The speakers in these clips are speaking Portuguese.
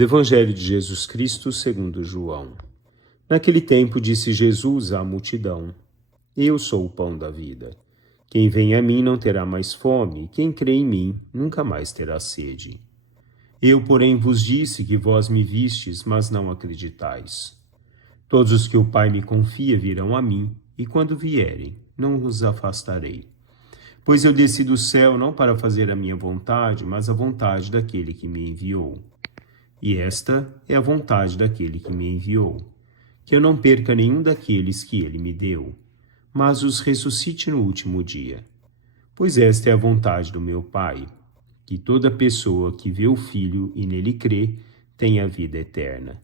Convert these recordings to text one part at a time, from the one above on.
Do Evangelho de Jesus Cristo segundo João. Naquele tempo disse Jesus à multidão: Eu sou o pão da vida. Quem vem a mim não terá mais fome, e quem crê em mim nunca mais terá sede. Eu, porém, vos disse que vós me vistes, mas não acreditais. Todos os que o Pai me confia virão a mim, e quando vierem, não os afastarei. Pois eu desci do céu não para fazer a minha vontade, mas a vontade daquele que me enviou. E esta é a vontade daquele que me enviou, que eu não perca nenhum daqueles que ele me deu, mas os ressuscite no último dia. Pois esta é a vontade do meu Pai, que toda pessoa que vê o Filho e nele crê tenha vida eterna.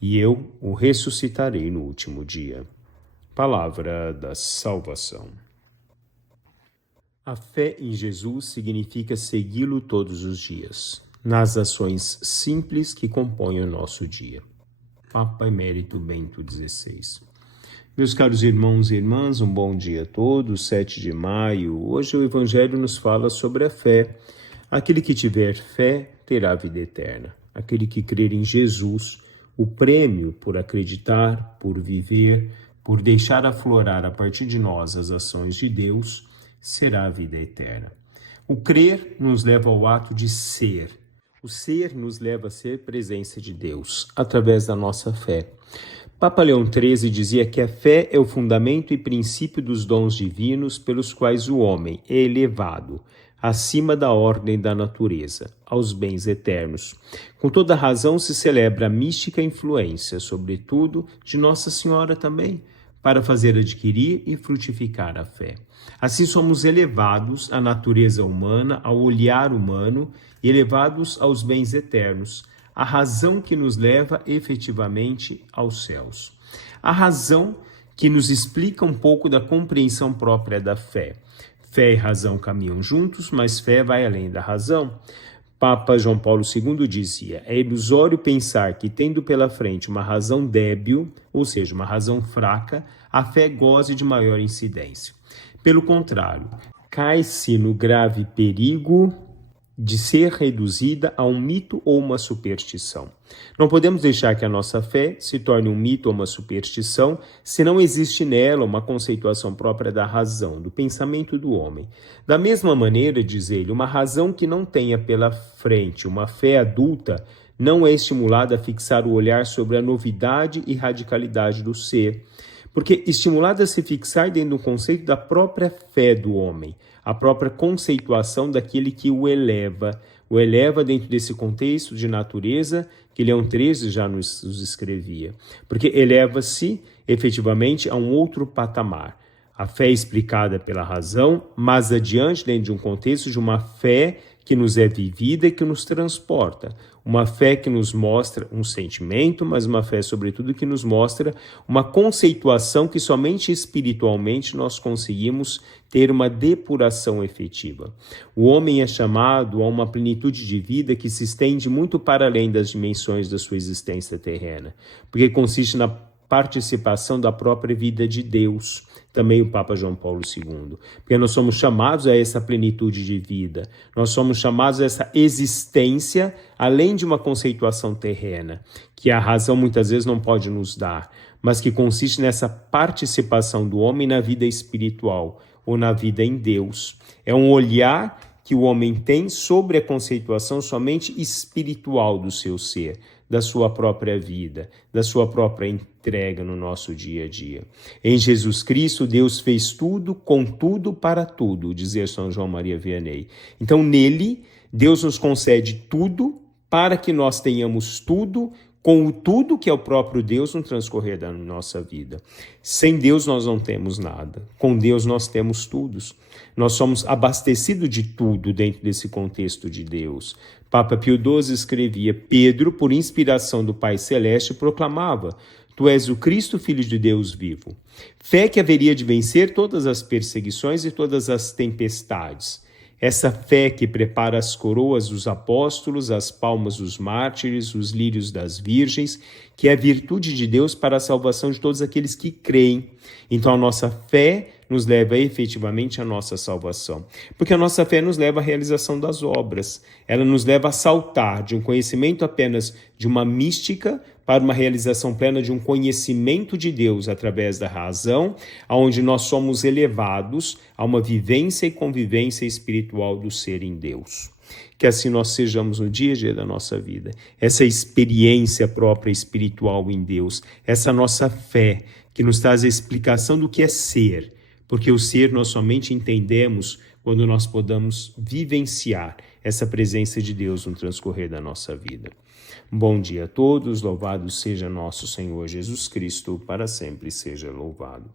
E eu o ressuscitarei no último dia. Palavra da salvação. A fé em Jesus significa segui-lo todos os dias, nas ações simples que compõem o nosso dia. Papa Emérito Bento XVI. Meus caros irmãos e irmãs, um bom dia a todos, 7 de maio. Hoje o Evangelho nos fala sobre a fé. Aquele que tiver fé terá vida eterna. Aquele que crer em Jesus, o prêmio por acreditar, por viver, por deixar aflorar a partir de nós as ações de Deus, será a vida eterna. O crer nos leva ao ato de ser. O ser nos leva a ser presença de Deus, através da nossa fé. Papa Leão XIII dizia que a fé é o fundamento e princípio dos dons divinos pelos quais o homem é elevado, acima da ordem da natureza, aos bens eternos. Com toda razão se celebra a mística influência, sobretudo, de Nossa Senhora também, para fazer adquirir e frutificar a fé. Assim somos elevados à natureza humana, ao olhar humano, e elevados aos bens eternos, a razão que nos leva efetivamente aos céus. A razão que nos explica um pouco da compreensão própria da fé. Fé e razão caminham juntos, mas fé vai além da razão. Papa João Paulo II dizia: é ilusório pensar que, tendo pela frente uma razão débil, ou seja, uma razão fraca, a fé goze de maior incidência. Pelo contrário, cai-se no grave perigo de ser reduzida a um mito ou uma superstição. Não podemos deixar que a nossa fé se torne um mito ou uma superstição se não existe nela uma conceituação própria da razão, do pensamento do homem. Da mesma maneira, diz ele, uma razão que não tenha pela frente uma fé adulta não é estimulada a fixar o olhar sobre a novidade e radicalidade do ser, porque estimulada a se fixar dentro do conceito da própria fé do homem, a própria conceituação daquele que o eleva dentro desse contexto de natureza que Leão XIII já nos escrevia, porque eleva-se efetivamente a um outro patamar. A fé é explicada pela razão, mas adiante dentro de um contexto de uma fé que nos é vivida e que nos transporta. Uma fé que nos mostra um sentimento, mas uma fé, sobretudo, que nos mostra uma conceituação que somente espiritualmente nós conseguimos ter uma depuração efetiva. O homem é chamado a uma plenitude de vida que se estende muito para além das dimensões da sua existência terrena, porque consiste na participação da própria vida de Deus, também o Papa João Paulo II, porque nós somos chamados a essa plenitude de vida, nós somos chamados a essa existência além de uma conceituação terrena, que a razão muitas vezes não pode nos dar, mas que consiste nessa participação do homem na vida espiritual ou na vida em Deus. É um olhar que o homem tem sobre a conceituação somente espiritual do seu ser, da sua própria vida, da sua própria entrega no nosso dia a dia. Em Jesus Cristo, Deus fez tudo, com tudo, para tudo, dizia São João Maria Vianney. Então, nele, Deus nos concede tudo para que nós tenhamos tudo, com o tudo que é o próprio Deus no transcorrer da nossa vida. Sem Deus nós não temos nada. Com Deus nós temos tudo. Nós somos abastecidos de tudo dentro desse contexto de Deus. Papa Pio XII escrevia: Pedro, por inspiração do Pai Celeste, proclamava: Tu és o Cristo, Filho de Deus vivo. Fé que haveria de vencer todas as perseguições e todas as tempestades. Essa fé que prepara as coroas dos apóstolos, as palmas dos mártires, os lírios das virgens, que é a virtude de Deus para a salvação de todos aqueles que creem. Então a nossa fé nos leva efetivamente à nossa salvação. Porque a nossa fé nos leva à realização das obras. Ela nos leva a saltar de um conhecimento apenas de uma mística para uma realização plena de um conhecimento de Deus através da razão, aonde nós somos elevados a uma vivência e convivência espiritual do ser em Deus. Que assim nós sejamos no dia a dia da nossa vida. Essa experiência própria espiritual em Deus, essa nossa fé que nos traz a explicação do que é ser, porque o ser nós somente entendemos quando nós podamos vivenciar essa presença de Deus no transcorrer da nossa vida. Bom dia a todos, louvado seja nosso Senhor Jesus Cristo, para sempre seja louvado.